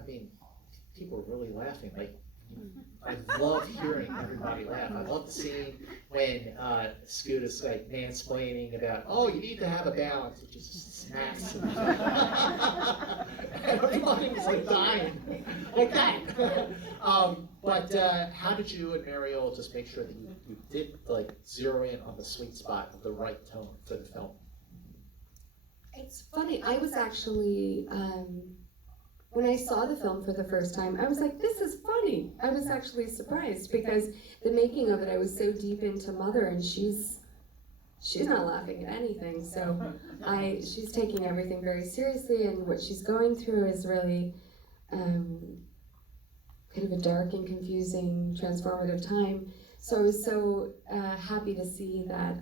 I mean, people are really laughing. Like, I love hearing everybody laugh. I love the scene when Scoot is like mansplaining about, oh, you need to have a balance. It just smacks him. Everybody was like dying, like that. But how did you and Marielle just make sure that you did like zero in on the sweet spot of the right tone for the film? It's funny, I was actually, when I saw the film for the first time, I was like, this is funny. I was actually surprised because the making of it, I was so deep into Mother, and she's not laughing at anything. So she's taking everything very seriously, and what she's going through is really kind of a dark and confusing, transformative time. So I was so happy to see that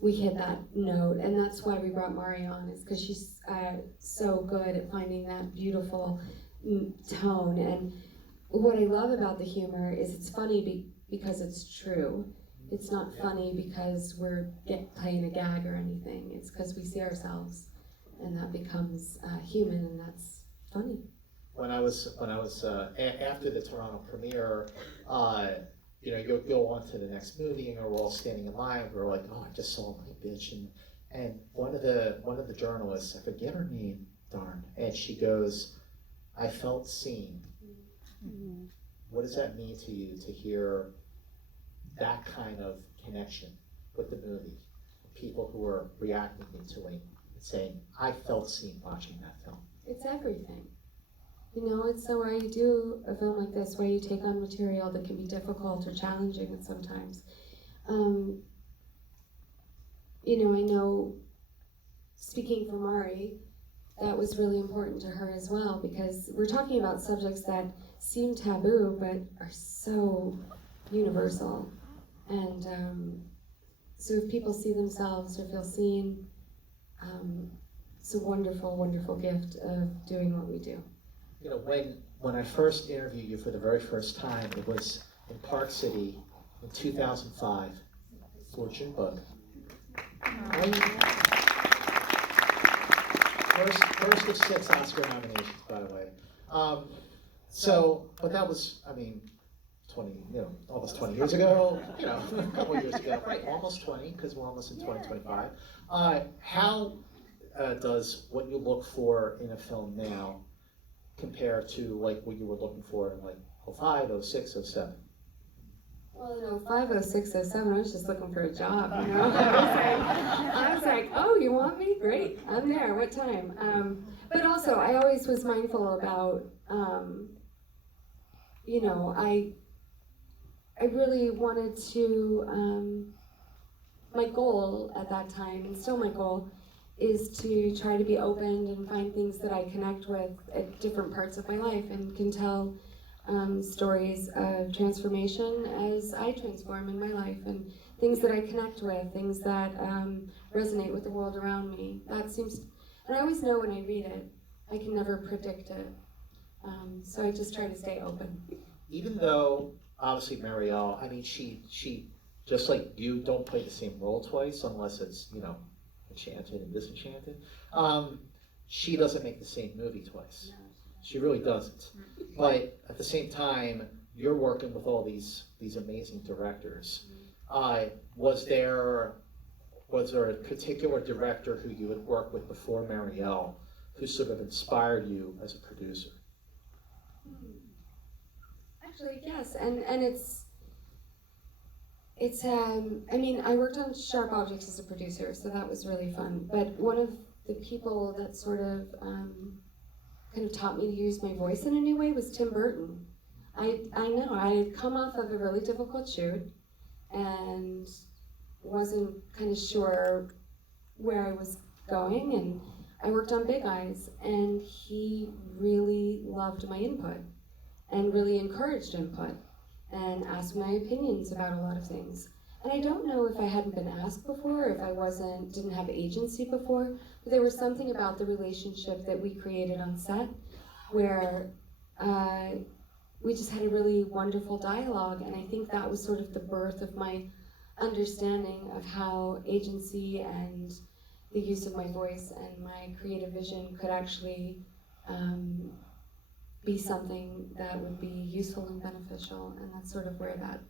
we hit that note, and that's why we brought Mari on, is because she's so good at finding that beautiful tone. And what I love about the humor is it's funny because it's true. It's not funny because we're playing a gag or anything. It's because we see ourselves, and that becomes human, and that's funny. When I was after the Toronto premiere, you'll go on to the next movie, and we're all standing in line. We're like, oh, I just saw NIGHTBITCH, and one of the journalists, I forget her name, darn, and she goes, I felt seen. Mm-hmm. What does that mean to you to hear that kind of connection with the movie? People who are reacting to it, saying, I felt seen watching that film. It's everything. It's so why you do a film like this, where you take on material that can be difficult or challenging at sometimes. I know, speaking for Mari, that was really important to her as well, because we're talking about subjects that seem taboo, but are so universal. And so if people see themselves or feel seen, it's a wonderful, wonderful gift of doing what we do. When I first interviewed you for the very first time, it was in Park City in 2005, Fortune book. First of 6 Oscar nominations, by the way. But that was, almost 20 years ago, a couple years ago, right? Almost 20, because we're almost in 2025. How does what you look for in a film now compare to like what you were looking for in like 05, 06, 07? Well, 05, 06, 07, I was just looking for a job, I was like, oh, you want me? Great, I'm there, what time? But also, I always was mindful about, I really wanted to, my goal at that time, and still my goal, is to try to be open and find things that I connect with at different parts of my life, and can tell stories of transformation as I transform in my life, and things that I connect with, things that resonate with the world around me. That seems, and I always know when I read it, I can never predict it. So I just try to stay open. Even though, obviously, Marielle, she just like you, don't play the same role twice unless it's, enchanted and disenchanted. She doesn't make the same movie twice. She really doesn't. But at the same time, you're working with all these amazing directors. Was there a particular director who you had worked with before Marielle who sort of inspired you as a producer? Actually, yes, and it's I worked on Sharp Objects as a producer, so that was really fun. But one of the people that sort of kind of taught me to use my voice in a new way was Tim Burton. I know, I had come off of a really difficult shoot and wasn't kind of sure where I was going, and I worked on Big Eyes, and he really loved my input and really encouraged input and asked my opinions about a lot of things. And I don't know if I hadn't been asked before, if I didn't have agency before, but there was something about the relationship that we created on set where we just had a really wonderful dialogue, and I think that was sort of the birth of my understanding of how agency and the use of my voice and my creative vision could actually be something that would be useful and beneficial, and that's sort of where that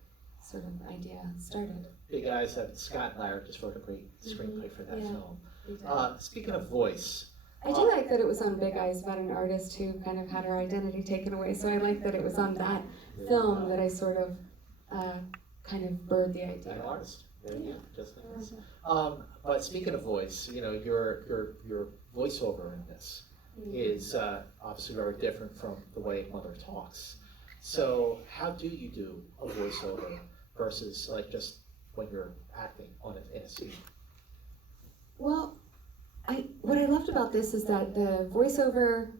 sort of idea started. Big Eyes, Scott Mantz just wrote a great screenplay for that Yeah, film. we did. Speaking of voice, I do like that it was on Big Eyes about an artist who kind of had her identity taken away, so I like that it was on that film that I sort of kind of birthed the idea. an artist. There you go, just like this. But speaking of voice, you know, your voiceover in this is obviously very different from the way Mother talks. So how do you do a voiceover versus like just when you're acting in a scene? Well, what I loved about this is that the voiceover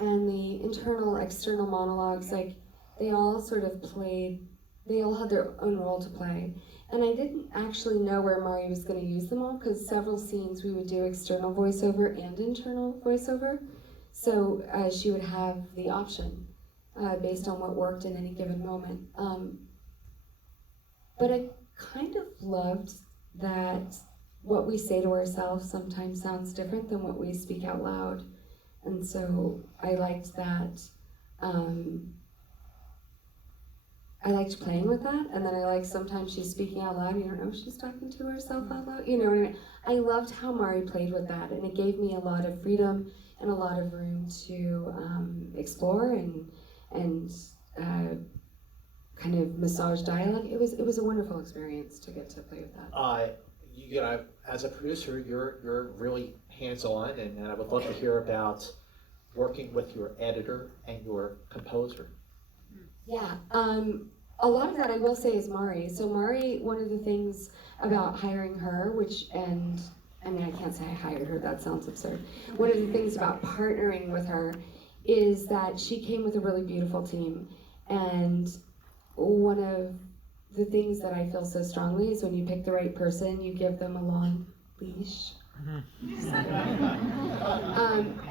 and the internal, external monologues, like, they all sort of they all had their own role to play. And I didn't actually know where Mari was going to use them all, because several scenes we would do external voiceover and internal voiceover. So she would have the option based on what worked in any given moment. But I kind of loved that what we say to ourselves sometimes sounds different than what we speak out loud. And so I liked that. I liked playing with that, and then I liked sometimes she's speaking out loud, you don't know if she's talking to herself out loud, you know what I mean? I loved how Mari played with that, and it gave me a lot of freedom and a lot of room to explore and kind of massage dialogue. It was a wonderful experience to get to play with that. You know, as a producer, you're really hands-on, and I would love to hear about working with your editor and your composer. Yeah, a lot of that I will say is Mari. So Mari, one of the things about hiring her, and I mean, I can't say I hired her, that sounds absurd. One of the things about partnering with her is that she came with a really beautiful team. And one of the things that I feel so strongly is when you pick the right person, you give them a long leash.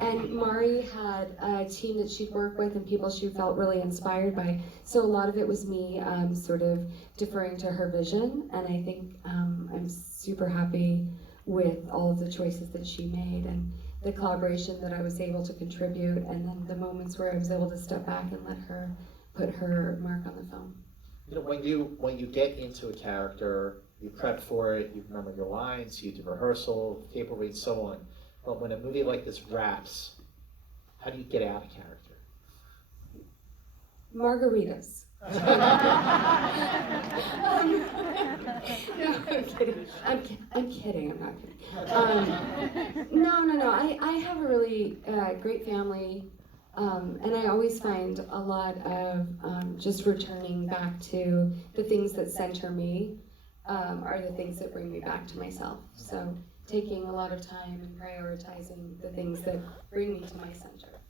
And Mari had a team that she'd worked with and people she felt really inspired by. So a lot of it was me sort of deferring to her vision, and I think I'm super happy with all of the choices that she made and the collaboration that I was able to contribute, and then the moments where I was able to step back and let her put her mark on the film. You know, when you get into a character, you prep for it, you remember your lines, you do rehearsal, table read, so on. But when a movie like this wraps, how do you get out of character? Margaritas. No, I'm kidding. I'm kidding. I'm not kidding. No. I have a really great family, and I always find a lot of just returning back to the things that center me. Are the things that bring me back to myself. So taking a lot of time and prioritizing the things that bring me to my center.